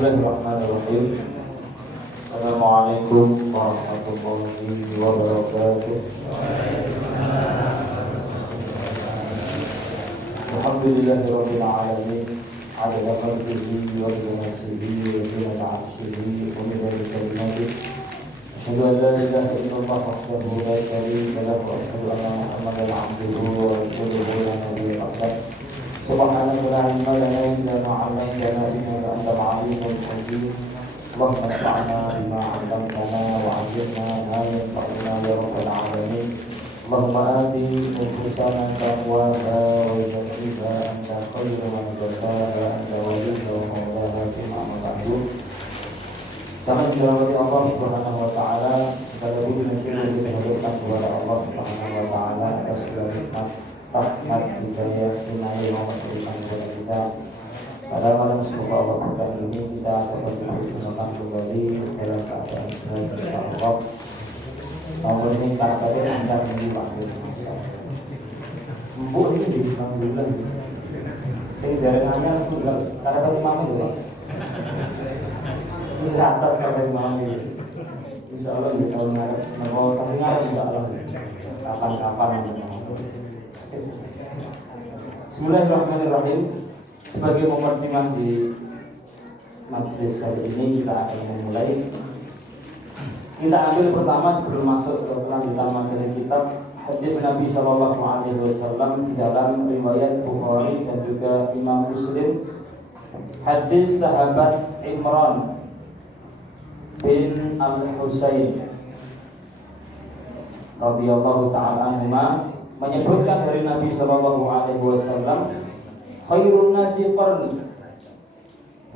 Bismillahirrahmanirrahim. Assalamualaikum warahmatullahi wabarakatuh. Alhamdulillahirabbil alamin. Ala qadrihi wa nasihi wa zinata 'arshihi wa midada kalimatihi. Asyhadu an la ilaha illallah wahdahu la syarika lahu wa asyhadu anna Muhammadan 'abduhu wa rasuluhu la nabiyya ba'dahu. Subhanaka la ilma lana illa ma 'allamtana innaka antal 'alimul hakim. Allahumma anfa'na bima 'allamtana wa 'allimna ma yanfa'una ya rabbal 'alamin. Allahumma ati nufusana taqwaha wa zakkiha anta khairu man zakkaha anta waliyuha wa mawlaha bima ba'du. Sangat dirahmati Allah Subhanahu wa taala, kita lebih mensyukuri kehadiran kepada Allah Subhanahu wa taala atas segala nikmat, rahmat, hidayah, inayah yang Allah berikan kepada kita. Pada malam semoga Allah berkah ini kita dapat berjumpa kembali dalam keadaan sehat insyaallah. Tahun ini kadang-kadang Anda mendipanggil Mbok ini dipanggil lagi. Saya dari hanya sudah kadang-kadang mami juga. Di atas kadang mami. Insyaallah di tahun ngarep, kalau sampai ngarep insyaallah. Kapan-kapan. Bismillahirrahmanirrahim. Sebagai pemukadimah di majelis kali ini kita akan memulai. Kita ambil pertama sebelum masuk ke kelanjutan materi kitab hadis Nabi Shallallahu Alaihi Wasallam di dalam riwayat Bukhari dan juga Imam Muslim. Hadis sahabat Imran bin Al-Husain radhiyallahu ta'ala anhuma menyebutkan dari Nabi Shallallahu Alaihi Wasallam, khairun nasi qarni,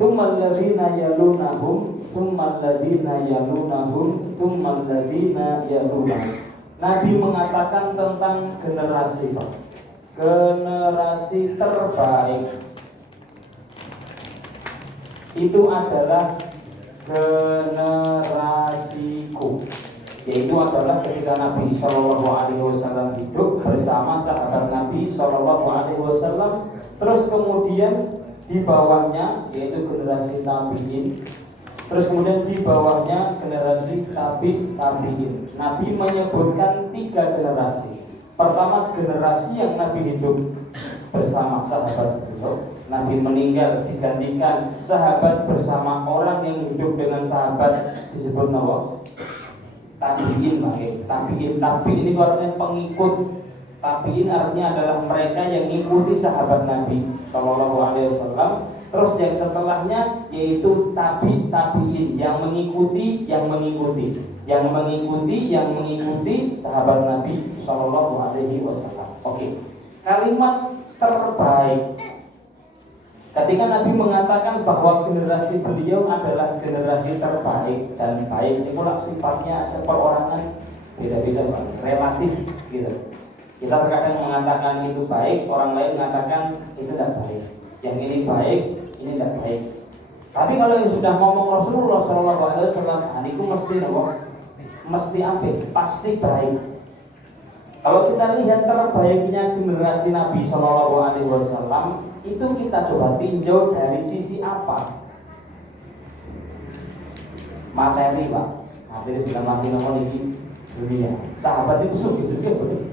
thumma alladhina yalunahum, thumma alladhina yalunahum, thumma alladhina yalunahum. Nabi mengatakan tentang generasi terbaik itu adalah generasiku, yaitu adalah ketika Nabi Shallallahu Alaihi Wasallam hidup bersama sahabat Nabi Shallallahu Alaihi Wasallam. Terus kemudian di bawahnya yaitu generasi tabi'in. Terus kemudian di bawahnya generasi tabi'in. Nabi menyebutkan 3 generasi. Pertama, generasi yang Nabi hidup bersama sahabat beliau. Nabi meninggal digantikan sahabat bersama orang yang hidup dengan sahabat, disebut nama tabi'in. Tabi'in ini artinya pengikut. Tabi'in artinya adalah mereka yang mengikuti sahabat Nabi Shallallahu Alaihi Wasallam. Terus yang setelahnya yaitu tabi'in yang mengikuti sahabat Nabi Shallallahu Alaihi Wasallam. Oke, kalimat terbaik. Ketika Nabi mengatakan bahwa generasi beliau adalah generasi terbaik dan baik, itulah sifatnya seperorangan beda-beda, relatif gitu. Kita terkadang mengatakan itu baik, orang lain mengatakan itu tidak baik. Yang ini baik, ini tidak baik. Tapi kalau yang sudah ngomong Rasulullah SAW, itu mesti apik, pasti baik. Kalau kita lihat terbaiknya generasi Nabi SAW, itu kita coba tinjau dari sisi apa? Materi, Pak. Materi bukan lagi ngomong ini dunia. Sahabat itu sugi boleh.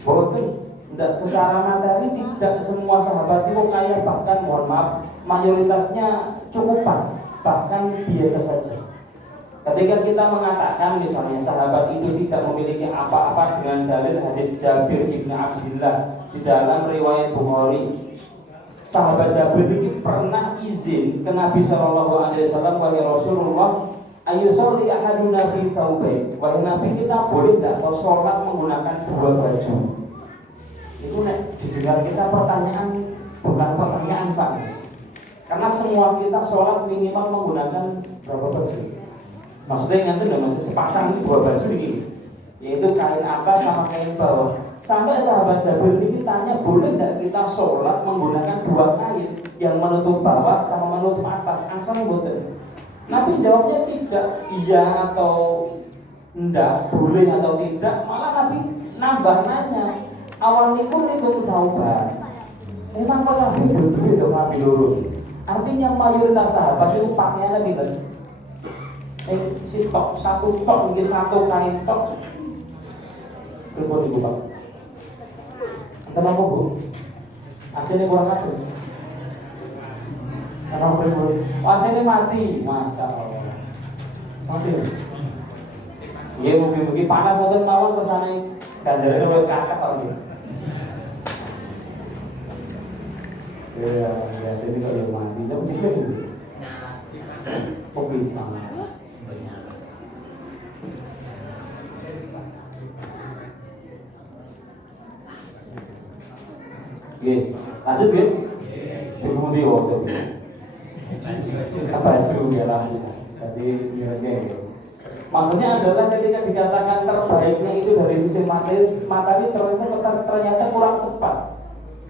Boten, tidak secara materi tidak semua sahabat itu kaya, bahkan mohon maaf mayoritasnya cukupan, bahkan biasa saja. Ketika kita mengatakan misalnya sahabat itu tidak memiliki apa-apa dengan dalil hadis Jabir ibn Abdullah di dalam riwayat Bukhari, sahabat Jabir ini pernah izin ke Nabi Shallallahu Alaihi Wasallam, wahai Rasulullah, ayu sholli ahaduna fi thawbain, wahai Nabi, kita boleh tidak atau sholat menggunakan 2 baju? Itu didengar kita pertanyaan, bukan pertanyaan Pak, karena semua kita sholat minimal menggunakan berapa baju? Maksudnya yang itu masih sepasang ini 2 baju ini, yaitu kain atas sama kain bawah. Sampai sahabat Jabir ini tanya, boleh tidak kita sholat menggunakan 2 kain yang menutup bawah sama menutup atas? Ansal boten. Nabi jawabnya tidak, iya atau enggak, boleh atau tidak. Malah Nabi nambah nanya, awal niku taubat. Memang kok Nabi berdua Nabi lurus. Artinya mayoritas sahabat itu pakaiannya pinter. Si tok satu tok ini satu kain tok. Berapa ibu Pak? Kenapa Bu? Hasilnya kurang atas. Kenapa Bu? Hasilnya mati, masya Allah. Mati. Iya mungkin panas mungkin mawon kesana ganjarannya oleh kakak lagi. Ya, biasa ini kalau mati, tapi tidak itu. Kopi sama. Oke, lanjut ya. Cukup di waktu. Apa cukup ya lah. Jadi oke. Maksudnya adalah ketika dikatakan terbaiknya itu dari sisi materi ternyata kurang tepat.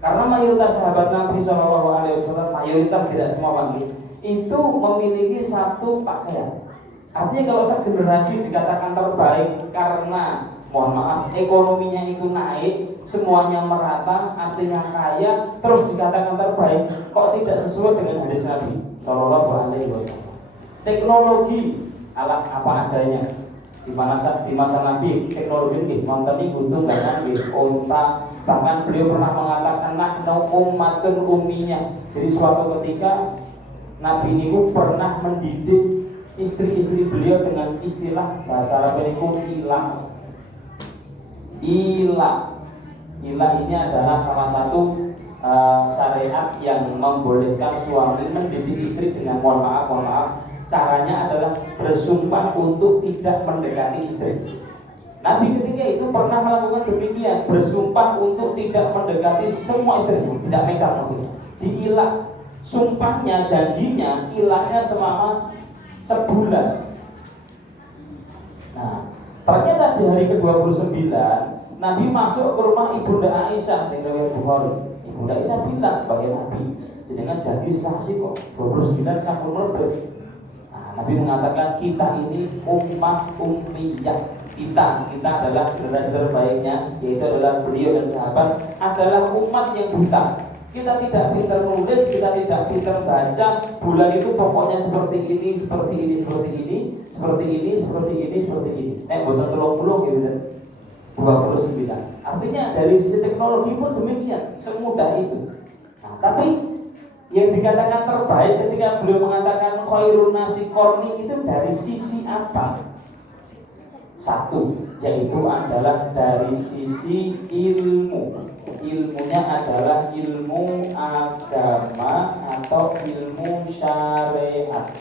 Karena mayoritas sahabat Nabi SAW, mayoritas tidak semua bangkit, itu memiliki satu pakaian. Artinya kalau segenerasi dikatakan terbaik karena mohon maaf ekonominya itu naik, semuanya merata, artinya kaya, terus dikatakan terbaik, kok tidak sesuai dengan hadis Nabi SAW. Teknologi alat apa adanya. Di masa Nabi teknologi ini nonton butuh bahkan di onta, bahkan beliau pernah mengatakan nahnu ummatun umminya. Jadi suatu ketika Nabi ini pernah mendidik istri-istri beliau dengan istilah bahasa Arab ini ilah ini adalah salah satu syariat yang membolehkan suami mendidik istri dengan mohon maaf caranya adalah bersumpah untuk tidak mendekati istri. Nabi ketika itu pernah melakukan demikian, bersumpah untuk tidak mendekati semua istrinya, tidak megang maksudnya. Diilah sumpahnya, janjinya, ilahnya selama sebulan. Nah, ternyata di hari ke-29 Nabi masuk ke rumah Ibunda Aisyah di riwayat Bukhari. Ibunda Aisyah bilang bagi Nabi, jenengan janji saksi kok 29 sampun mlebet. Nabi mengatakan kita ini ummah ummiyah. Kita adalah generasi terbaiknya, yaitu adalah beliau dan sahabat adalah umat yang buta. Kita tidak pintar menulis, kita tidak pintar baca. Bulan itu pokoknya seperti ini, seperti ini, seperti ini, seperti ini, seperti ini, seperti ini. Boten 30 gitu. 29. Artinya dari sisi teknologi pun demikian, semudah itu. Nah, tapi yang dikatakan terbaik ketika beliau mengatakan khairun nasi korni itu dari sisi apa? Satu, yaitu adalah dari sisi ilmu. Ilmunya adalah ilmu agama atau ilmu syariat.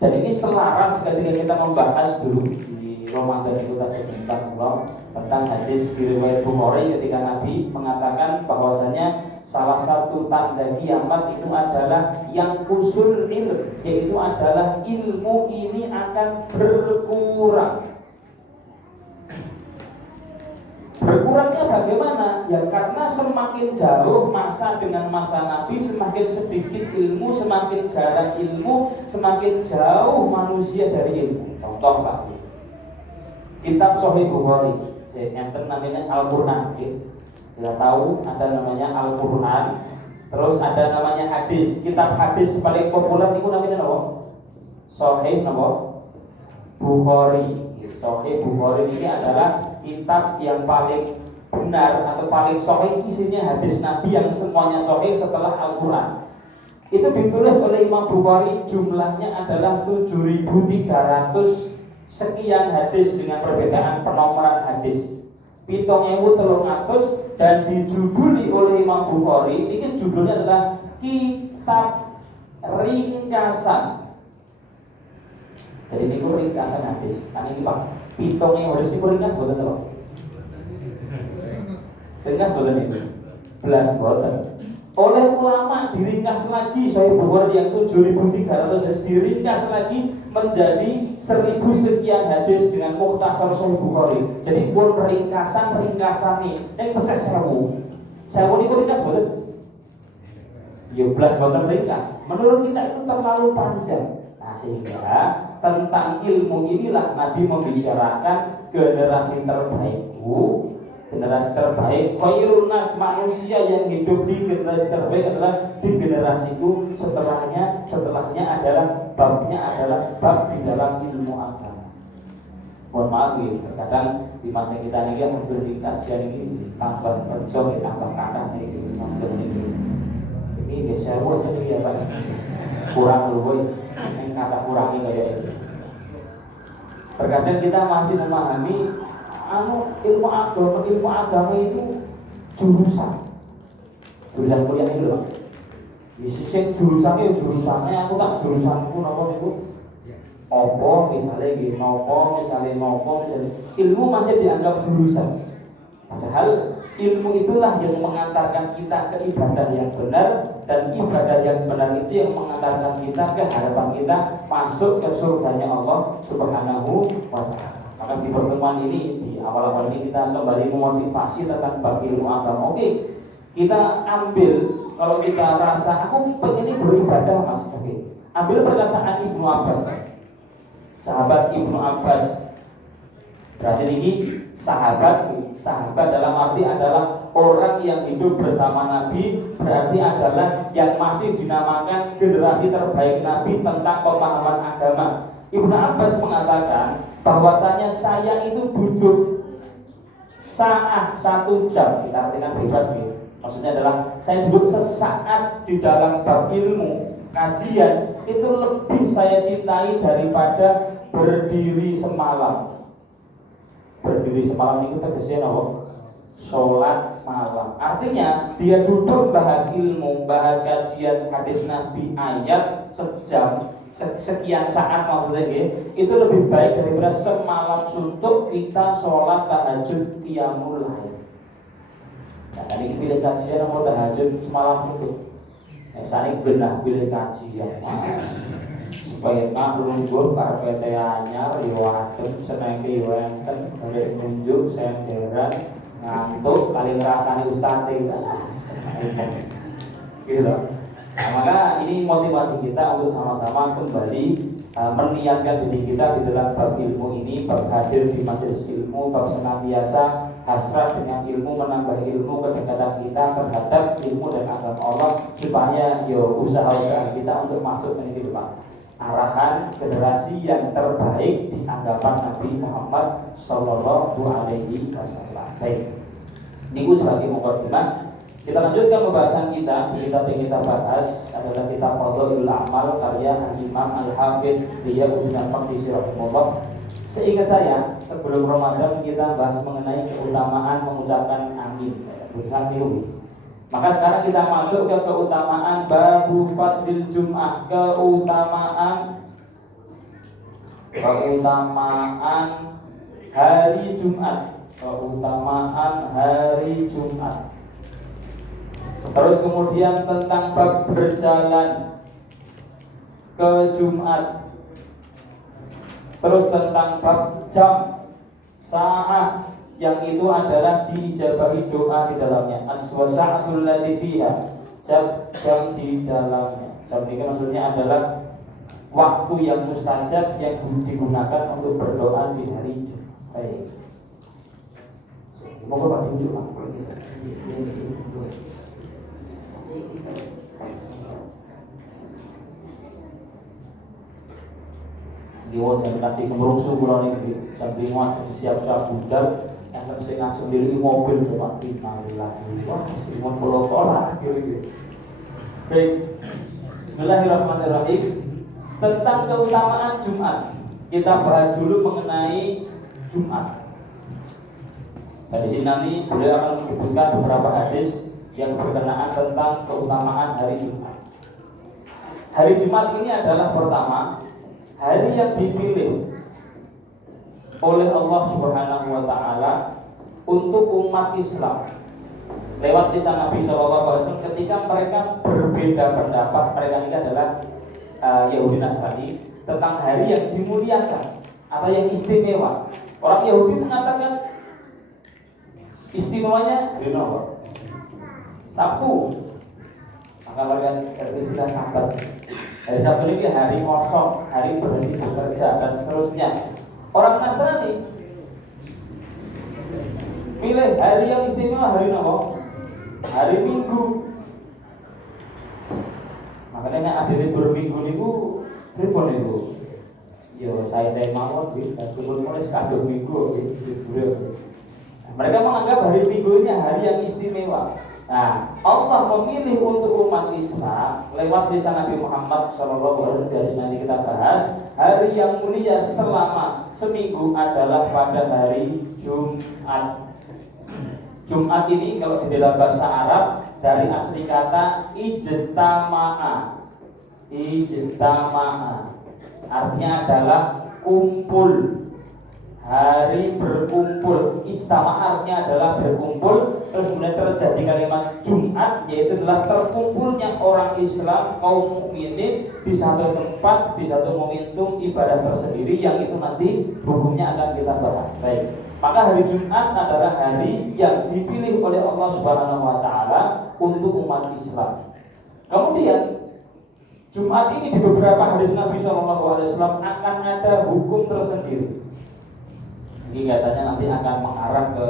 Dan ini selaras ketika kita membahas dulu di Ramadan kita sebentar tentang hadis riwayat Bukhari ketika Nabi mengatakan bahwasanya salah satu tanda kiamat itu adalah yang kusul ilm, yaitu adalah ilmu ini akan berkurang. Berkurangnya bagaimana? Ya karena semakin jauh masa dengan masa Nabi, semakin sedikit ilmu, semakin jarang ilmu, semakin jauh manusia dari ilmu. Contoh Pak, kitab Sahih Bukhari, yang namanya Al-Quran. Kita tahu ada namanya Al-Quran, terus ada namanya hadis. Kitab hadis paling populer itu namanya apa? Sahih Bukhari. Sahih Bukhari ini adalah kitab yang paling benar atau paling sahih, isinya hadis Nabi yang semuanya sahih setelah Al-Quran. Itu ditulis oleh Imam Bukhari, jumlahnya adalah 7.300 sekian hadis dengan perbedaan penomoran hadis. 7.300 dan dijuduli oleh Imam Bukhari. Ini judulnya adalah kitab ringkasan. Jadi ini ringkasan hadis. Kan ini Pak, 7.000 ini ringkas boten Pak. Ringkas boten ini. Belas boten. Oleh ulama diringkas lagi Sahih Bukhari yang 7.300 diringkas lagi menjadi 1.000 sekian hadis dengan mukhtasar Sahih Bukhari. Jadi pun ringkasan nih. Yang pesek sewu ini ringkas boten. Ya belas boten ringkas. Menurut kita itu terlalu panjang. Nah sehingga tentang ilmu inilah Nabi membicarakan generasi terbaikku generasi terbaik. Khairun nas, manusia yang hidup di generasi terbaik adalah di generasi itu. Setelahnya adalah babnya adalah bab di dalam ilmu agama. Mohon maaf nih, terkadang di masa kita ini hampir di kajian ini tambah kerja, tambah kata ini geser aja nih ya Pak. Kurang dulu ini kata kurangi kayak ini. Terkadang kita masih memahami ilmu agama itu jurusan kuliah itu loh. Di sisi jurusannya aku tak jurusanku nopo itu. Opo misalnya gini, nopo misalnya ilmu masih dianggap jurusan. Padahal ilmu itulah yang mengantarkan kita ke ibadah yang benar, dan ibadah yang benar itu yang mengantarkan kita ke harapan kita masuk ke surganya Allah Subhanahu wa Ta'ala. Maka di pertemuan ini, di awal-awal ini kita kembali memotivasi tentang bab ilmu agama. Oke, kita ambil, kalau kita rasa aku pengen beribadah Mas, oke, ambil perkataan Ibnu Abbas, sahabat Ibnu Abbas. Berarti ini sahabat dalam arti adalah orang yang hidup bersama Nabi, berarti adalah yang masih dinamakan generasi terbaik Nabi tentang pemahaman agama. Ibnu Abbas mengatakan bahwasanya saya itu duduk satu jam, kita artikan bebas gitu. Maksudnya adalah saya duduk sesaat di dalam bab ilmu kajian itu lebih saya cintai daripada berdiri semalam. Berdiri semalam itu tegasnya apa? Sholat malam. Artinya dia duduk bahas ilmu, bahas kajian hadis Nabi, ayat sejam, sekian saat maksudnya itu lebih baik daripada semalam suntuk kita sholat tahajud qiyamul lail. Nah, tadi kita pilih kajian mau tahajud semalam suntuk. Saling benah pilih kajian. Supaya maklum gue karpet anyar adem seneng yo enten golek nunjuk senderan ngantuk kali ngrasani ustaz gitu. Nah, maka ini motivasi kita untuk sama-sama kembali meniatkan diri kita di dalam bab ilmu ini, bab hadir di majelis ilmu, bab senantiasa hasrat dengan ilmu, menambah ilmu, kedekatan kita terhadap ilmu dan agama Allah, supaya usaha-usaha kita untuk masuk ke depan arahan generasi yang terbaik di anggapan Nabi Muhammad Sallallahu Alaihi Wasallam. Baik, ini sebagai mukadimah. Kita lanjutkan pembahasan kita. Di kitab yang kita bahas adalah kitab Fadhailul Amal karya Imam Al-Hafidz Riyadhus Maqdisi rahimahullah. Seingat saya, sebelum Ramadan kita bahas mengenai keutamaan mengucapkan amin, berusaha niru. Maka sekarang kita masuk ke keutamaan babu fadlil Jum'ah, keutamaan hari Jumat, Terus kemudian tentang bab berjalan ke Jumat. Terus tentang bab jam, sa'ah, yang itu adalah diijabahi doa di dalamnya. As-wasa'atul lati fiha, jam di dalamnya. Jam ini maksudnya adalah waktu yang mustajab yang digunakan untuk berdoa di hari Jumat. Baik. Moga Pak tunjuk Pak. Di wajah nanti kemerungsung bulan ini jam 5 siap-siap budal yang terus ngajak diri mobil Pak lagi. Wah, Simon Polokola gitu. Baik. Bismillahirrahmanirrahim. Tentang keutamaan Jumat, kita bahas dulu mengenai Jumat. Dan di sini nanti beliau akan menyebutkan beberapa hadis yang berkenaan tentang keutamaan hari Jumat. Hari Jumat ini adalah pertama hari yang dipilih oleh Allah Subhanahu wa Ta'ala untuk umat Islam lewat lisan Nabi SAW ketika mereka berbeda pendapat. Mereka ini adalah Yahudi Nasrani tentang hari yang dimuliakan atau yang istimewa. Orang Yahudi mengatakan istimewanya hari apa? Sabtu. Maka mereka beristilah Sabat. Hari Sabtu ini hari kosong, hari berhenti bekerja dan seterusnya. Orang Nasrani milih hari yang istimewa, hari apa? Hari Minggu. Makanya ada libur minggu niku pripun niku? Yo saya mawon nggih, libur mulai sekadung minggu libur. Mereka menganggap hari Minggu ini hari yang istimewa. Nah, Allah memilih untuk umat Islam lewat lisan Nabi Muhammad SAW, dari nanti kita bahas hari yang mulia selama seminggu adalah pada hari Jumat. Jumat ini kalau di dalam bahasa Arab dari asli kata ijtama'a. Ijtama'a artinya adalah kumpul. Hari berkumpul, ijtama artinya adalah berkumpul. Terus kemudian terjadi kalimat Jumat, yaitu adalah terkumpulnya orang Islam, kaum mukminin di satu tempat, di satu momentum ibadah tersendiri, yang itu nanti hukumnya akan kita bahas. Baik, maka hari Jumat adalah hari yang dipilih oleh Allah Subhanahu wa Ta'ala untuk umat Islam. Kemudian Jumat ini di beberapa hadis Nabi SAW akan ada hukum tersendiri. Ini katanya nanti akan mengarah ke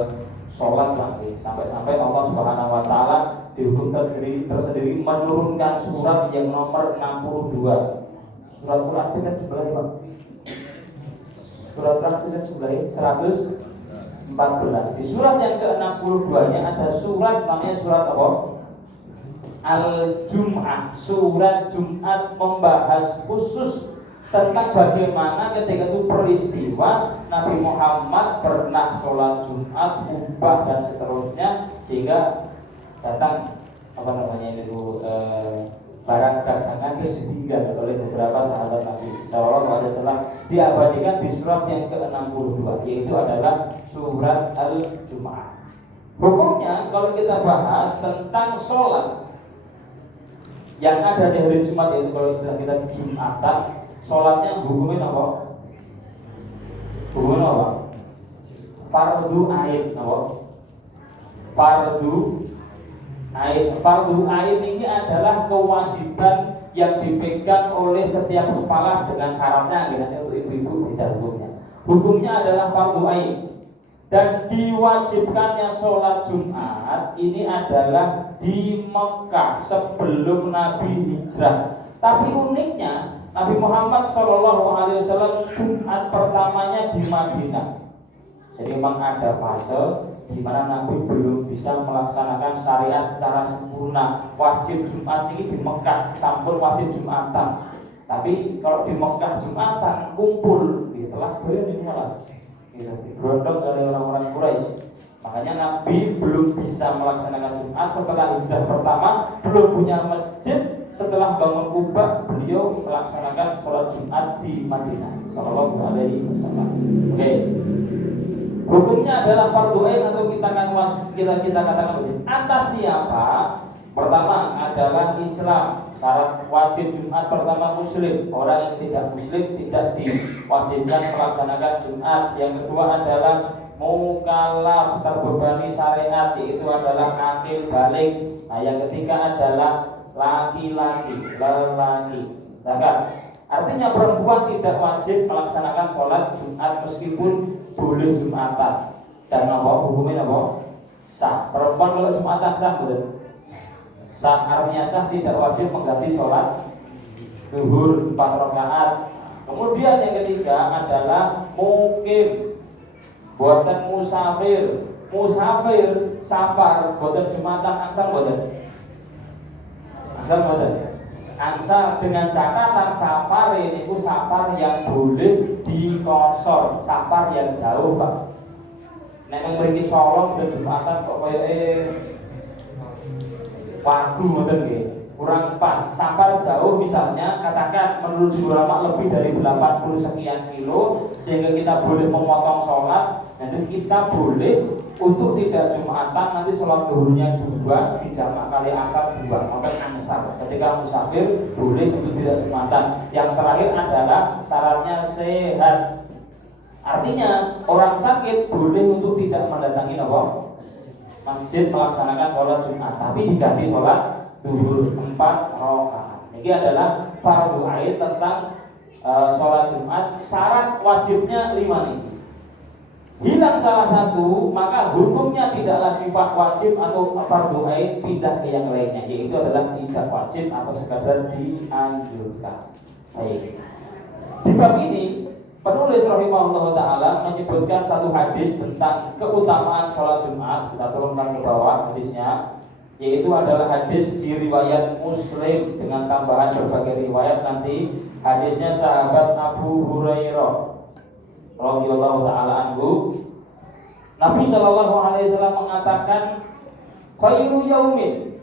sholat nanti, sampai-sampai Allah Subhanahu wa Ta'ala di hukum tersendiri menurunkan surat yang nomor 62. Surat Quran itu kan sebelah Pak. Surat Quran itu kan sebelah 114. Di surat yang ke-62-nya ada surat namanya surat apa? Al-Jum'ah. Surat Jumat membahas khusus tentang bagaimana ketika itu peristiwa Nabi Muhammad pernah sholat Jumat, khutbah dan seterusnya, sehingga datang barang dagangan yang ditinggal oleh beberapa sahabat Nabi SAW, diabadikan di surat yang ke-62, yaitu adalah surat Al-Jum'ah. Hukumnya kalau kita bahas tentang sholat yang ada di hari Jumat, yaitu kalau istilah kita Jumatan, sholatnya hukumnya apa? Hukumnya apa? Fardu ain apa? Fardu ain. Fardu ain ini adalah kewajiban yang dipegang oleh setiap kepala dengan syaratnya, untuk ibu-ibu tidak hukumnya. Hukumnya adalah fardu ain. Dan diwajibkannya sholat Jumat ini adalah di Mekah sebelum Nabi hijrah. Tapi uniknya Nabi Muhammad SAW Jumat pertamanya di Madinah. Jadi memang ada fase di mana Nabi belum bisa melaksanakan syariat secara sempurna. Wajib Jumat ini di Mekah, sampun wajib Jumatan. Tapi kalau di Mekah Jumatan kumpul, telas doyan ini malah berondong dari orang-orang Quraisy. Makanya Nabi belum bisa melaksanakan Jumat setelah hijrah pertama, belum punya masjid. Setelah bangun Kuba, beliau melaksanakan sholat Jumat di Madinah. Sallallahu alaihi wasallam. Oke. Hukumnya adalah fardu ain atau kita katakan wajib. Atas siapa? Pertama adalah Islam. Syarat wajib Jumat pertama Muslim. Orang yang tidak Muslim tidak diwajibkan melaksanakan Jumat. Yang kedua adalah mukallaf, terbebani syariat, yaitu adalah akil balik. Nah, yang ketiga adalah laki-laki, lelaki. Artinya perempuan tidak wajib melaksanakan sholat Jumat meskipun boleh Jumatan. Dan apa hukumnya apa? Sah. Perempuan kalau Jumatan sah betul. Sah artinya sah, tidak wajib mengganti sholat zuhur 4 rakaat. Kemudian yang ketiga adalah mukim, buatan musafir. Musafir safar, buatan Jumatan angsal buatan. Ansar dengan catatan safar ini safar yang boleh dikosor, safar yang jauh Pak. Nek mriki Solo dan Jumatan kok koyo wagu ngoten nggih. Kurang pas. Safar jauh misalnya katakan menurut ulama lebih dari 80 sekian kilo, sehingga kita boleh memotong sholat. Nanti kita boleh untuk tidak Jumatan, nanti sholat zuhurnya 2 dijamak kali asar 2, maka ansar. Ketika musafir boleh untuk tidak Jumatan. Yang terakhir adalah syaratnya sehat. Artinya orang sakit boleh untuk tidak mendatangi masjid melaksanakan sholat Jumat, tapi diganti sholat zuhur 4 rakaat. Ini adalah fardu ain tentang sholat Jumat. Syarat wajibnya 5 nih. hilang salah satu, maka hukumnya tidak lagi wajib atau fardhu ain, pindah ke yang lainnya, yaitu adalah tidak wajib atau sekadar dianjurkan. Baik. Di bab ini penulis rahimahullah taala menyebutkan satu hadis tentang keutamaan sholat Jumat. Kita turunkan ke bawah hadisnya, yaitu adalah hadis di riwayat Muslim dengan tambahan berbagai riwayat nanti. Hadisnya sahabat Abu Hurairah radhiyallahu taala anhu. Nabi sallallahu alaihi wasallam mengatakan, khairu yaumin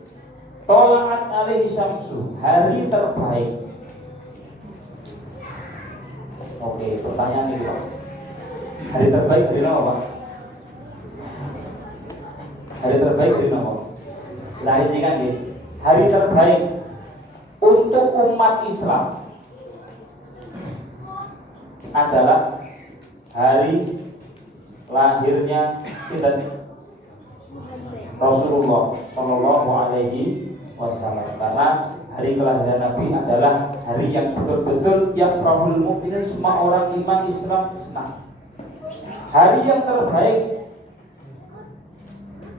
tola'at alaihi syamsu, hari terbaik. Oke, pertanyaan itu Pak. Hari terbaik dari nama Pak? Hari terbaik dari nama. Kita rincikan nih. Hari terbaik untuk umat Islam adalah hari lahirnya kita Rasulullah Shallallahu Alaihi Wasallam, karena hari kelahiran Nabi adalah hari yang betul-betul yang rahul mukminin, semua orang iman Islam senang. Hari yang terbaik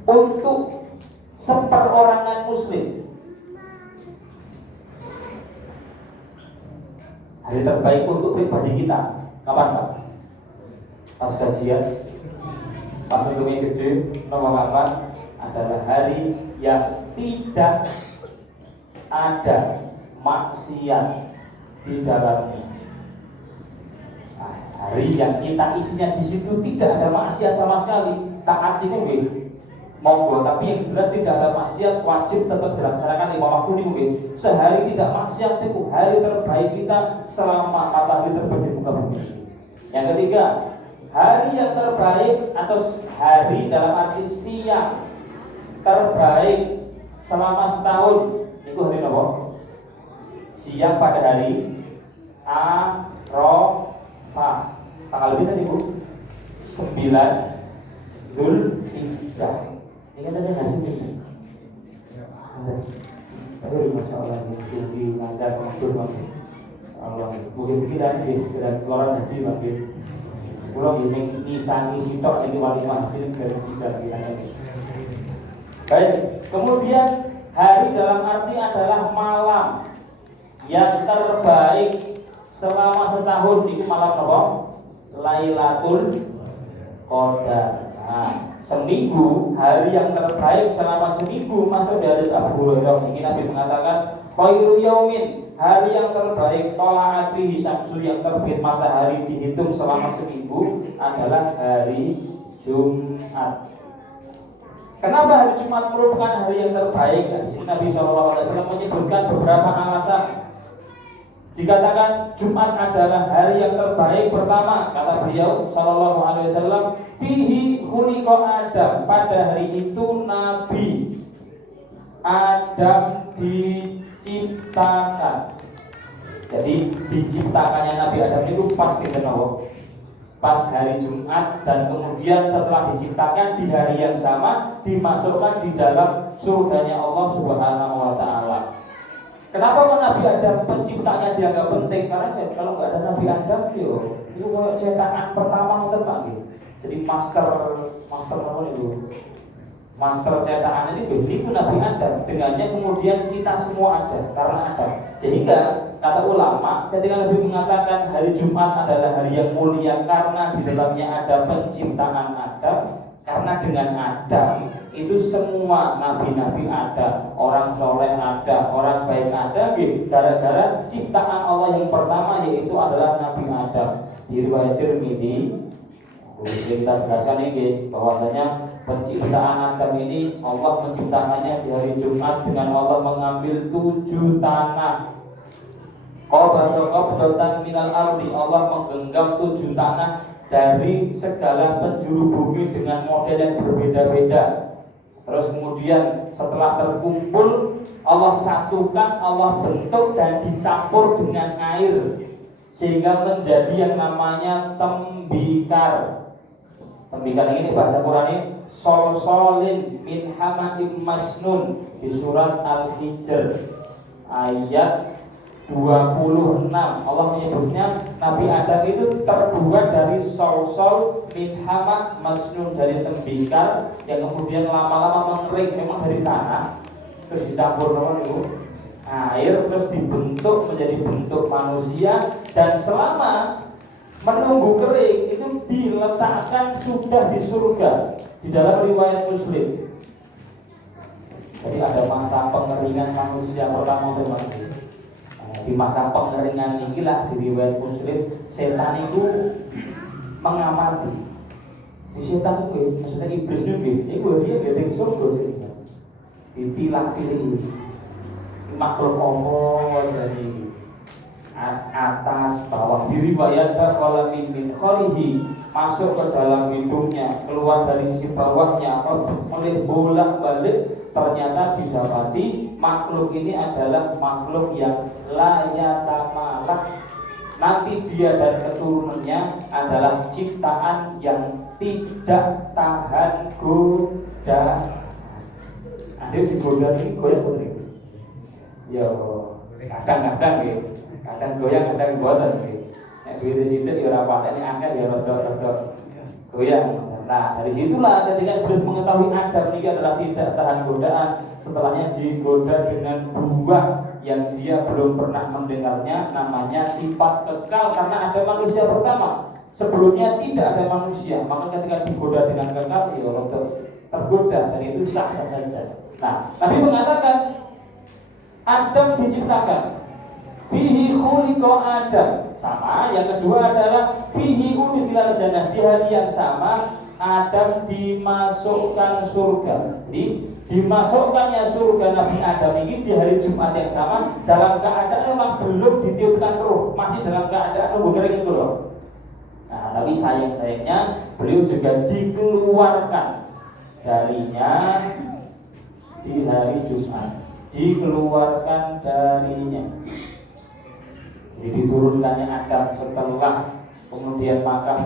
untuk seperorangan Muslim. Hari terbaik untuk pribadi kita kapan Pak? Pas gajian, pas untungnya gede, nomor kapan? Adalah hari yang tidak ada maksiat di dalamnya. Nah, hari yang kita isinya di situ tidak ada maksiat sama sekali. Taat itu mungkin monggo, tapi yang jelas tidak ada maksiat, wajib tetap dilaksanakan 5 waktu ini mungkin. Sehari tidak maksiat itu hari terbaik kita selama matahari terbit di muka bumi. Yang ketiga, hari yang terbaik atau hari dalam arti siang terbaik selama setahun itu hari apa? Siang pada hari Arafah. Tanggal lebih tadi Bu? 9 Dzulhijjah. Ini kan saya ngasih ini. Masya Allah, tinggi, lancar, makhluk banget. Allah, mungkin kita ini segera keluaran haji makin. Pulang ini nisani sitok ini wali masjid dari tiga bilangnya. Baik, kemudian hari dalam arti adalah malam yang terbaik selama setahun. Itu malam apa? Lailatul Qadar. Nah, seminggu, hari yang terbaik selama seminggu masuk dari Abu Hurairah. Ini Nabi mengatakan, khairu yaumin, hari yang terbaik tola'at fihi syamsu, yang terbit matahari dihitung selama seminggu adalah hari Jumat. Kenapa hari Jumat merupakan hari yang terbaik? Di sini Nabi SAW menyebutkan beberapa alasan. Dikatakan Jumat adalah hari yang terbaik. Pertama, kata beliau SAW, fihi khuliqa Adam, pada hari itu Nabi Adam diciptakan. Jadi diciptakannya Nabi Adam itu pasti kenal, pas hari Jumat, dan kemudian setelah diciptakan di hari yang sama dimasukkan di dalam surganya Allah Subhanahu wa taala. Kenapa Nabi Adam penciptanya dianggap penting? Karena kalau nggak ada Nabi Adam itu kayak cetakan pertama Pak gitu. Jadi master apa itu? Master cetakan ini begitu Nabi Adam, dengannya kemudian kita semua ada karena Adam. Sehingga kata ulama, ketika Nabi mengatakan hari Jumat adalah hari yang mulia karena di dalamnya ada penciptaan Adam, karena dengan Adam itu semua nabi-nabi ada, orang soleh ada, orang baik ada, gara-gara ciptaan Allah yang pertama yaitu adalah Nabi Adam. Di riwayat Tirmidzi kita jelaskan ini bahwasanya penciptaan Adam ini Allah menciptakannya di hari Jumat dengan Allah mengambil 7 tanah. Qabdatan minal ardi, Allah menggenggam 7 tanah dari segala penjuru bumi dengan model yang berbeda-beda. Terus kemudian setelah terkumpul Allah satukan, Allah bentuk dan dicampur dengan air sehingga menjadi yang namanya tembikar. Tembikar ini bahasa Qur'an solsolin min hamaim masnun di surat Al-Hijr ayat 26. Allah menyebutnya Nabi Adam itu terbuat dari solsol min hama masnun dari tembikar yang kemudian lama-lama mengering memang dari tanah terus dicampur apa itu air terus dibentuk menjadi bentuk manusia dan selama menunggu kering itu diletakkan sudah di surga di dalam riwayat Muslim. Jadi ada masa pengeringan manusia pertama teman. Di masa pengeringan inilah di riwayat Muslim setan itu mengamati. Di setan itu maksudnya iblis juga, dia getting surga sih. Ditilah-tilih makhluk apa jadi atas bawah diriwayat kalau min khalihi masuk ke dalam hidungnya keluar dari sisi bawahnya oleh bolak-balik ternyata didapati makhluk ini adalah makhluk yang la yatamalak nanti dia dan keturunannya adalah ciptaan yang tidak tahan godaan. Dia digoda ini goyang bener. Ya, kadang-kadang gitu. Kadang goyang, kadang buatan gitu. Nek duit situ ya ora patene akeh ya rada-rada goyang. Nah, dari situlah ketika Iblis mengetahui Adam ini adalah tidak tahan godaan, setelahnya digoda dengan buah yang dia belum pernah mendengarnya, namanya sifat kekal karena ada manusia pertama. Sebelumnya tidak ada manusia, maka ketika digoda dengan kekal ya rada tergoda dan itu sah-sah saja. Nah, Nabi mengatakan Adam diciptakan fihi khuliqa Adam. Sama, yang kedua adalah fihi udkhilal jannah. Di hari yang sama Adam dimasukkan surga. Jadi dimasukkannya surga Nabi Adam ini di hari Jumat yang sama dalam keadaan memang belum ditiupkan ruh, masih dalam keadaan nunggu kering itu loh. Nah, tapi sayang-sayangnya beliau juga dikeluarkan darinya di hari Jumat, dikeluarkan darinya. Jadi diturunkannya Adam setelah kemudian makan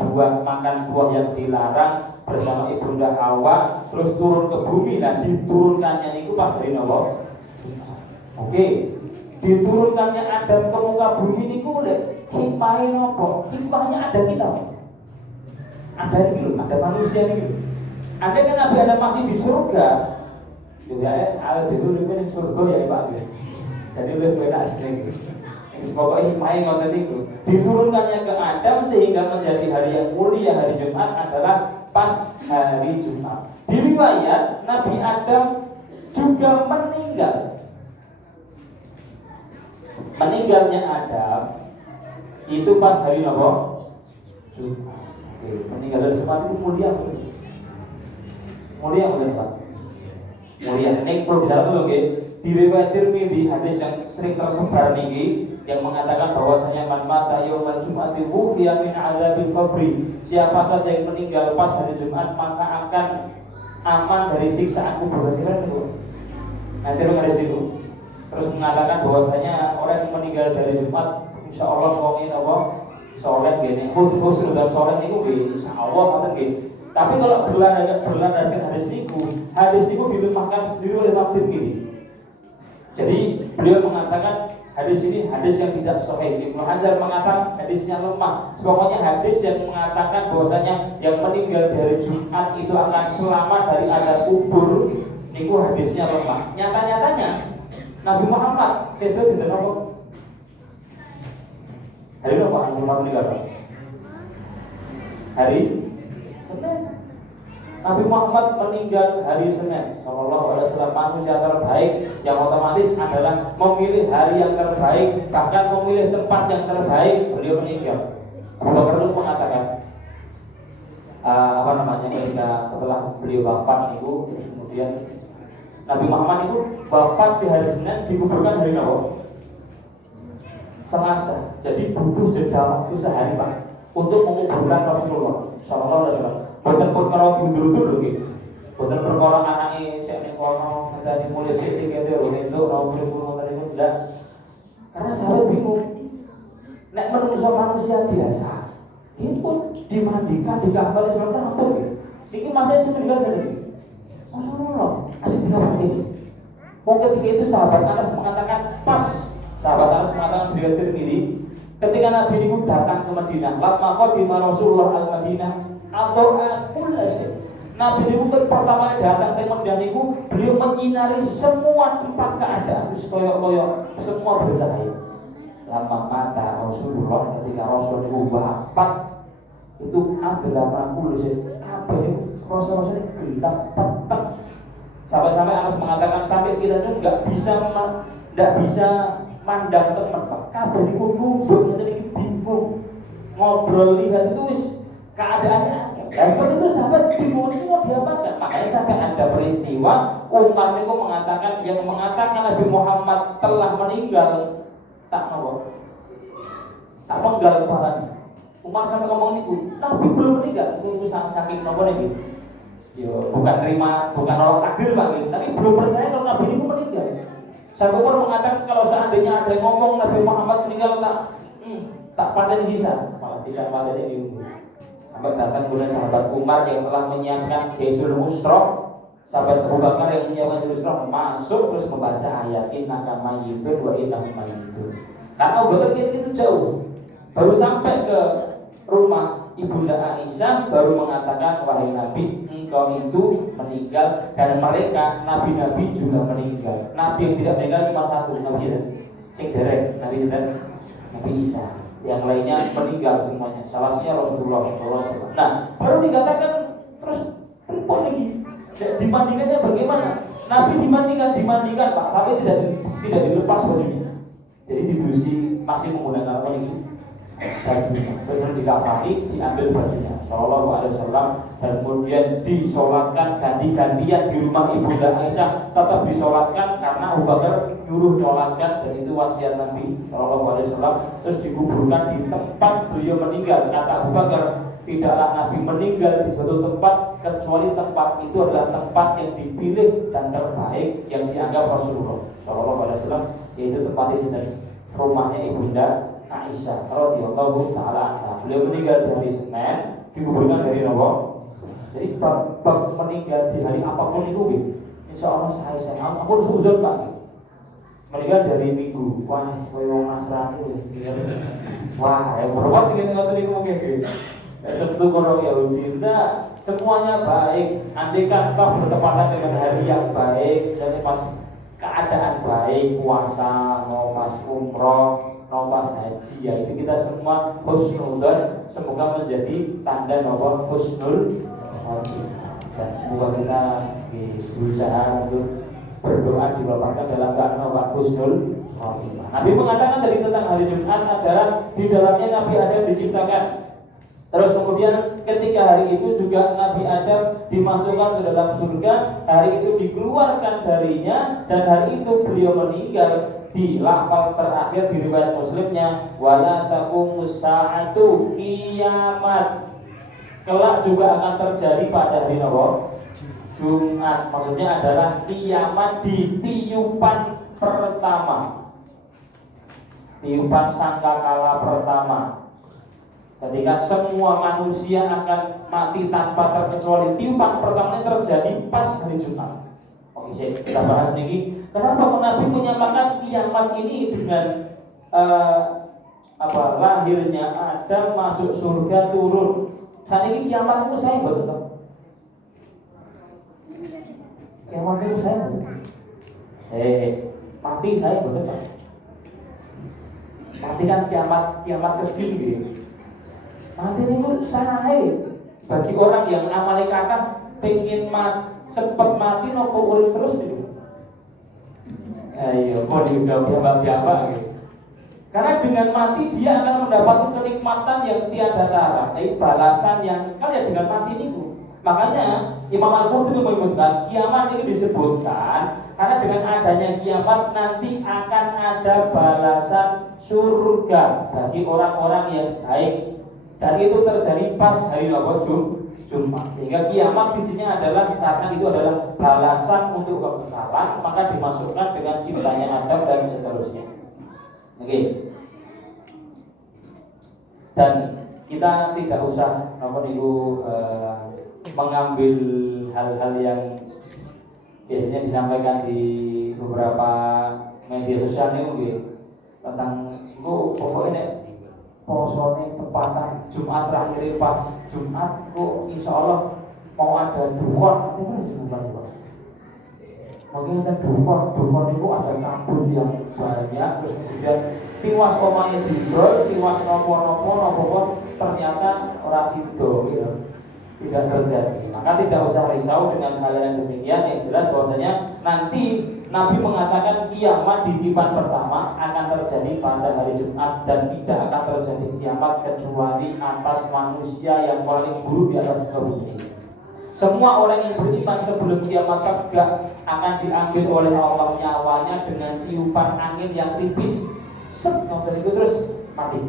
buah yang dilarang bersama ibunda Hawa, terus turun ke bumi dan diturunkannya itu pas hari Nawa. Oke, diturunkannya Adam ke muka bumi itu hikmahnya apa? Hikmahnya ada kita. Ada ini loh, ada manusia ini. Andai kan Nabi Adam masih di surga, juga ada dulu di surga ya Pak. Jadi lebih enak sedikit. Semoga hikmahnya konten itu diturunkannya ke Adam sehingga menjadi hari yang mulia hari Jumat adalah pas hari Jumat. Di riwayat Nabi Adam juga meninggal. Meninggalnya Adam itu pas hari apa? Jumat. Meninggal dari Jumat itu mulia Pak. Mulia. Nek perlu bisa dulu nggih. Di riwayat Tirmidzi hadis yang sering tersebar niki yang mengatakan bahwasanya man mata yaumal jum'ati wufiya min adzabil qabri. Siapa saja yang meninggal pas hari Jumat maka akan aman dari siksaan kubur. Itu. Nanti hadis itu terus mengatakan bahwasanya orang yang meninggal dari Jumat insyaallah wong apa saleh gini. Khusus dan saleh niku insyaallah ngoten nggih. Tapi kalau berlandaskan hadis niku dilemahkan sendiri oleh Imam Tirmidzi. Jadi beliau mengatakan hadis ini hadis yang tidak sahih. Ibnu Hajar mengatakan hadisnya lemah. Pokoknya hadis yang mengatakan bahwasanya yang meninggal dari Jumat itu akan selamat dari azab kubur, niku hadisnya lemah. Nyata-nyatanya Nabi Muhammad itu dinten apa? Hari apa Nabi Muhammad meninggal? Hari Senin. Nabi Muhammad meninggal hari Senin. Sallallahu alaihi wasallam, manusia terbaik yang otomatis adalah memilih hari yang terbaik, bahkan memilih tempat yang terbaik. Beliau meninggal. Abu Bakar mengatakan ketika setelah beliau wafat itu, kemudian Nabi Muhammad itu wafat di hari Senin, dikuburkan hari apa? Selasa. Jadi butuh jeda waktu sehari Pak untuk menguburkan Rasulullah Sallallahu alaihi wasallam. Boten perkara diundur-undur lho nggih. Boten perkara anake sik ning kono ngenteni mulih sik dikete entuk ora perlu ngono ndak. Karena saya bingung. Nek manusia biasa, ini pun dimandikan, dikafani seperti apa nggih? Iki masih sing meninggal sendiri. Rasulullah, asik dikafani. Wong ketika itu sahabat Anas mengatakan sahabat Anas mengatakan beliau Tirmidzi ketika Nabi itu datang ke Madinah, lamma qadima Rasulullah al-Madinah atau akul asyik. Nabi itu pertama kali datang ke Medan itu, beliau menyinari semua tempat keadaan, koyok-koyok semua bercahaya. Lama mata Rasulullah ketika Rasul itu wafat, itu adalah makul asyik. Kabeh itu Rasul-Rasul gelap peteng. Sampai-sampai Anas mengatakan sampai kita itu nggak bisa mandang teman, Pak. Kabeh itu nunduk, ini bingung, ngobrol lihat itu keadaannya. Ya seperti itu sahabat bingung ini mau diapakan. Makanya sampai ada peristiwa Umar itu mengatakan yang mengatakan Nabi Muhammad telah meninggal tak penggal kepalanya. Umar sampai ngomong itu Nabi belum meninggal. Itu saking nopo nih. Yo, bukan nolak takdir Pak gitu. Tapi belum percaya kalau Nabi itu meninggal. Sampai Umar mengatakan kalau seandainya ada yang ngomong Nabi Muhammad meninggal tak paten sisa, malah sisa paten ini. Sampai datang kemudian sahabat Umar yang telah menyiapkan Jaisul Usra, sahabat Abu Bakar yang menyiapkan Jaisul Usra masuk terus membaca ayat innaka mayyitun wa innahum mayyitun. Karena Abu Bakar itu jauh, baru sampai ke rumah Ibunda Aisyah baru mengatakan wahai Nabi engkau itu meninggal dan mereka nabi-nabi juga meninggal. Nabi yang tidak meninggal cuma satu, Nabi sing derek, Nabi Isa. Yang lainnya meninggal semuanya. Salah satunya Rasulullah SAW. Nah, baru dikatakan terus repot lagi. Dibandingkannya bagaimana? Nabi dibandingkan Pak, tapi tidak dilepas bajunya. Jadi dibusi masih menggunakan apa ini? Bajunya, benar dikafani, diambil bajunya Sallallahu Alaihi Wasallam dan kemudian disolatkan ganti-gantian di rumah Ibunda Aisyah, tetap disolatkan karena Abu Bakar nyuruh nyolatkan dan itu wasiat Nabi Sallallahu Alaihi Wasallam. Terus dikuburkan di tempat beliau meninggal. Kata Abu Bakar, tidaklah Nabi meninggal di suatu tempat kecuali tempat itu adalah tempat yang dipilih dan terbaik yang dianggap Rasulullah Sallallahu Alaihi Wasallam, yaitu tempat di sini rumahnya Ibunda Aisyah radhiyallahu taala anha. Beliau meninggal di hari Senin, dikuburkan dari Nawa. Jadi bab meninggal di hari apapun itu, insya Allah saya ampun suzon Pak. Meninggal dari Minggu, wah supaya orang Nasrani, wah yang berobat ingin ngotot itu mungkin. Sebetulnya orang Yahudi, semuanya baik. Andai kata bertepatan dengan hari yang baik dan pas keadaan baik, puasa, mau pas umroh, mau pas haji, ya itu kita semua husnudzon, semoga menjadi tanda nomor husnul khotimah. Dan semoga kita berusaha untuk berdoa diwafatkan dalam keadaan husnul khotimah. Nabi mengatakan dari tentang hari Jumat adalah di dalamnya Nabi Adam diciptakan. Terus kemudian ketika hari itu juga Nabi Adam dimasukkan ke dalam surga, hari itu dikeluarkan darinya dan hari itu beliau meninggal. Di lafal terakhir di riwayat Muslimnya, wala taqumus sa'atu kiamat. Kelak juga akan terjadi pada hari Jumat. Maksudnya adalah kiamat di tiupan pertama, tiupan sangkakala pertama. Ketika semua manusia akan mati tanpa terkecuali, tiupan pertamanya terjadi pas hari Jumat. Oke, kita bahas ini. Kenapa Nabi menyamakan kiamat ini dengan lahirnya Adam, masuk surga, turun. Saat ini kiamat itu saya betul. Kiamat itu saya betul. Mati saya betul. Mati kan kiamat kecil gitu. Mati itu saya bagi orang yang amalnya kata pengen sempat mati nopo urip terus gitu. Ayo, mau dijawab apa gitu. Karena dengan mati dia akan mendapatkan kenikmatan yang tiada tara, balasan yang kaya dengan mati itu. Makanya Imam Al-Qurtubi menyebutkan kiamat ini disebutkan karena dengan adanya kiamat nanti akan ada balasan surga bagi orang-orang yang baik. Dan itu terjadi pas hari Jumat. Sehingga kiamat visinya adalah karena itu adalah balasan untuk kekekalan, maka dimasukkan dengan ciptanya Adam dan seterusnya. Oke. Dan kita tidak usah mengambil hal-hal yang biasanya disampaikan di beberapa media sosial ini tentang pokoknya posone tepatan Jumat terakhir pas Jumat kok insya Allah mau ada dukhon, itu kan jumlah Pak. Mungkin ada dukhon itu ada kabut yang banyak, terus kemudian tiwas omanya dibel, tiwas nopo ternyata orang sido gitu. Tidak terjadi. Maka tidak usah risau dengan hal yang demikian. Yang jelas bahwasanya nanti Nabi mengatakan kiamat di tipan pertama akan terjadi pada hari Jumat dan tidak akan terjadi kiamat kecuali atas manusia yang paling buruk di atas muka bumi. Semua orang yang beriman sebelum kiamat tegak akan diambil oleh Allah nyawanya dengan tiupan angin yang tipis. Dari itu terus mati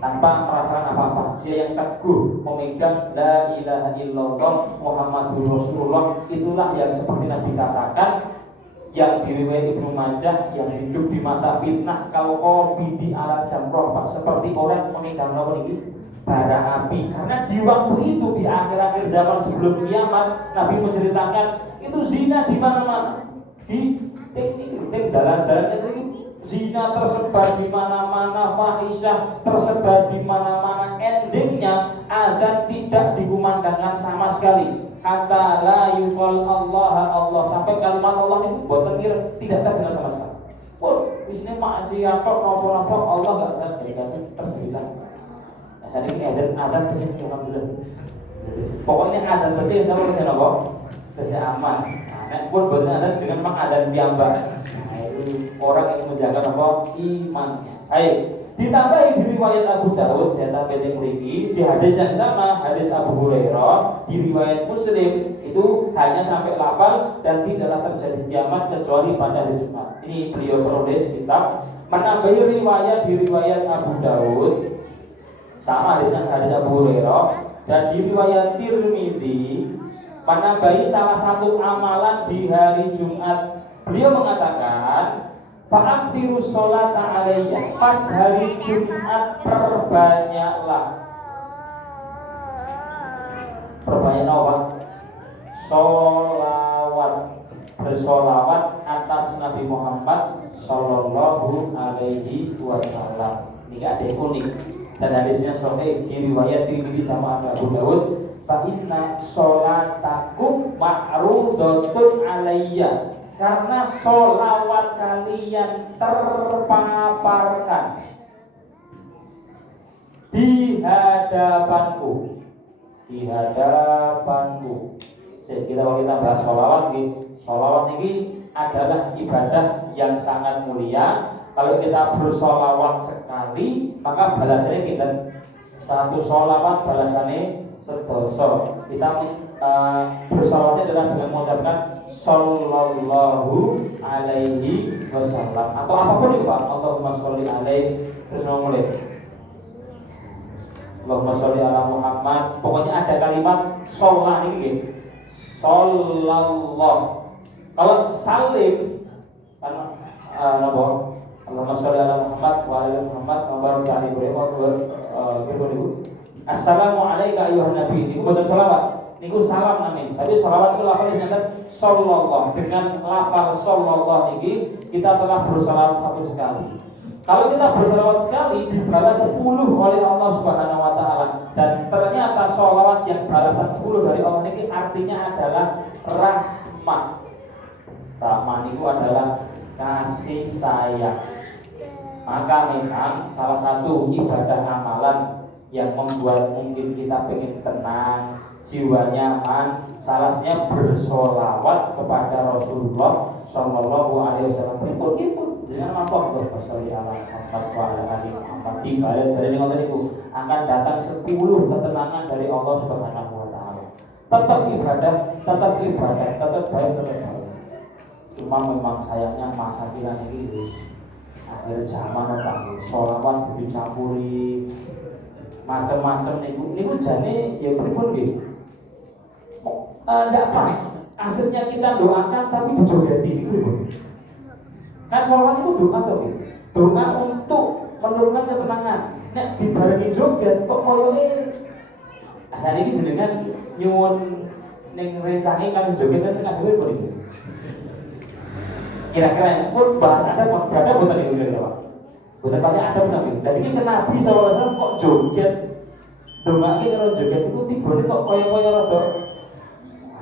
tanpa merasakan apa-apa. Dia yang teguh memegang la ilaha illallah Muhammadur Rasulullah, itulah yang seperti Nabi katakan, yang diriwayat Ibnu Majah, yang hidup di masa fitnah kalau kopi di ala jamroh Pak, seperti orang memegang apa ini bara api. Karena di waktu itu di akhir-akhir zaman sebelum kiamat Nabi menceritakan itu zina di mana-mana, di dalam-dalam itu zina tersebar di mana-mana, fahisyah tersebar di mana-mana. Endingnya azan tidak dikumandangkan sama sekali. Hatta la yuqal Allah sampai kalimat Allah itu boten tidak terdengar sama sekali. Oh, isine maksiat kok napa-napa Allah enggak akan berikan terjadilah. Nah, saat ini azan kesini alhamdulillah. Pokoknya azan kesini sama kesini apa? Kesini aman. Nah, pun boten azan dengan mengadzan piyambak. Orang yang menjaga apa? Imannya. Ayo, ditambahi di riwayat Abu Daud, saya tambahkan mriki, di hadis yang sama, hadis Abu Hurairah, di riwayat Muslim itu hanya sampai lafal dan tidaklah terjadi kiamat kecuali pada hari Jumat. Ini beliau penulis kitab menambahi riwayat di riwayat Abu Daud sama hadisnya hadis Abu Hurairah, dan di riwayat Tirmidzi menambahi salah satu amalan di hari Jumat. Beliau mengatakan, fa'aktirus sholata alayya, pas hari Jumat perbanyaklah. Perbanyak apa? Sholawat, bersolawat atas Nabi Muhammad Sallallahu Alaihi Wasallam. Ini ada yang unik dan hadisnya sahih diriwayat Tirmidzi sama Abu Daud. Fa inna sholatakum ma'rudatun alayya, karena sholawat kalian terpaparkan di hadapanku. Jadi kalau kita bahas sholawat ini adalah ibadah yang sangat mulia. Kalau kita bersholawat sekali, maka balasannya kita satu sholawat balasannya sedoso. Kita bersolawatnya adalah dengan mengucapkan Sallallahu Alaihi Wasallam atau apapun itu Pak. Allahumma sholli alaihi, terus mulai Allahumma sholli ala Muhammad. Pokoknya ada kalimat sholat ini, Sallallahu. Kalau salim kan apa? Allahumma sholli ala Muhammad wa ala Muhammad wa barik ala Ibrahim. Assalamualaikum ayuhan nabi. Ini bukan sholawat. Niku salam namanya. Tapi sholawat itu lafal disebut sallallahu. Dengan lafal sallallahu ini kita telah bersalawat satu sekali. Kalau kita bersalawat sekali dibalas 10 oleh Allah Subhanahu wa taala. Dan ternyata sholawat yang balasan 10 dari Allah ini artinya adalah rahmah. Rahmah itu adalah kasih sayang. Maka memang salah satu ibadah amalan yang membuat mungkin kita pengen tenang, jiwa nyaman, salahnya bersolawat kepada Rasulullah Sallallahu Alaihi Wasallam. Pun jangan mampu untuk bersolawat ala Muhammad. Di balik dari yang itu akan datang 10 ketenangan dari Allah Subhanahu Wa Taala. Tetap ibadah, tetap baik. Cuma memang sayangnya masa kita ini akhir zaman apa? Solawat dicampuri macam-macam niku jane ya pripun nggih. Enggak pas. Akhirnya kita doakan tapi dijogeti niku. Kan sholawat itu doa to nggih. Doa untuk menurunkan ketenangan. Nek dibarengi joget kok koyoke asal iki jenengan nyuwun ning rencange kan joget kan tengah sore pun iki. Kira-kira pun bahasa ada berada boten niku lho Pak. Bukan pakai adab Nabi. Dan ini Nabi SAW kok joget. Dongake karo joget itu tibone kok kaya-kaya rada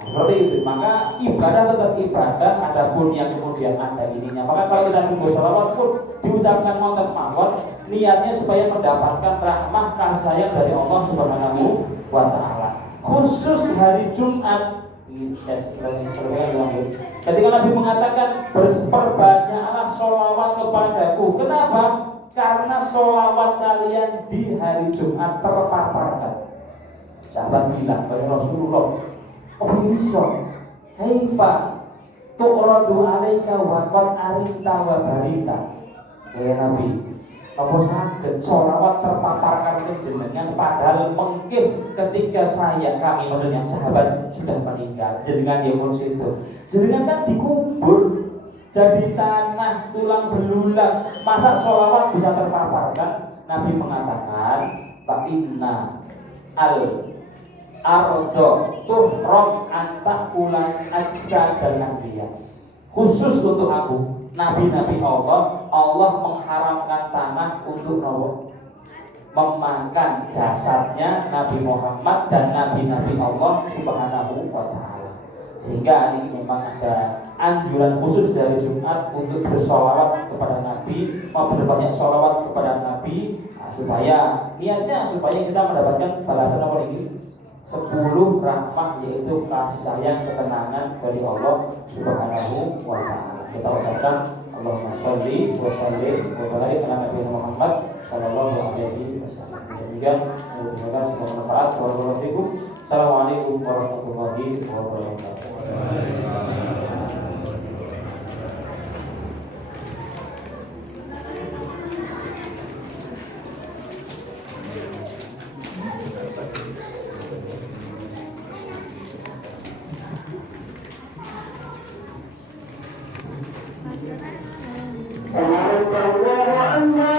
seperti itu. Maka ibadah tetap ibadah, ada pun yang kemudian ada ininya. Maka kalau kita tunggu sholawat pun diucapkan wonten mawon, niatnya supaya mendapatkan rahmah kasih sayang dari Allah Subhanahu wa taala. Khusus hari Jumat, ketika Nabi mengatakan berbanyaklah sholawat kepadaku. Kenapa? Karena sholawat kalian di hari Jumat terpaparkan. Sahabat bilang kepada Rasulullah, oh bisa, kaifa tu'radu alaika wa qad arita wa barita. Ya Nabi, apa saged sholawat terpaparkan ke jenengan padahal mungkin ketika kami maksudnya sahabat sudah meninggal, jenengan yang ngurus itu, jenengan kan dikubur jadi tanah tulang belulang, masa sholawat bisa terpaparkan? Nabi mengatakan, fa inna al ardo tuhram anta ulan ajsa dan nabiya. Khusus untuk aku, nabi-nabi Allah mengharamkan tanah untuk memakan jasadnya Nabi Muhammad dan nabi-nabi Allah Subhanahu wa taala. Sehingga ini memang ada anjuran khusus dari Jumat untuk bersolawat kepada Nabi, memperbanyak solawat kepada Nabi, supaya niatnya supaya kita mendapatkan balasan apa ini? 10 rahmah, yaitu kasih sayang ketenangan dari Allah Subhanahu wa taala. Kita ucapkan Allahumma sholli wa sallim wa barik ala Nabi Muhammad sallallahu alaihi wasallam. Demikian, semoga semua bermanfaat. Assalamualaikum warahmatullahi wabarakatuh. الله أكبر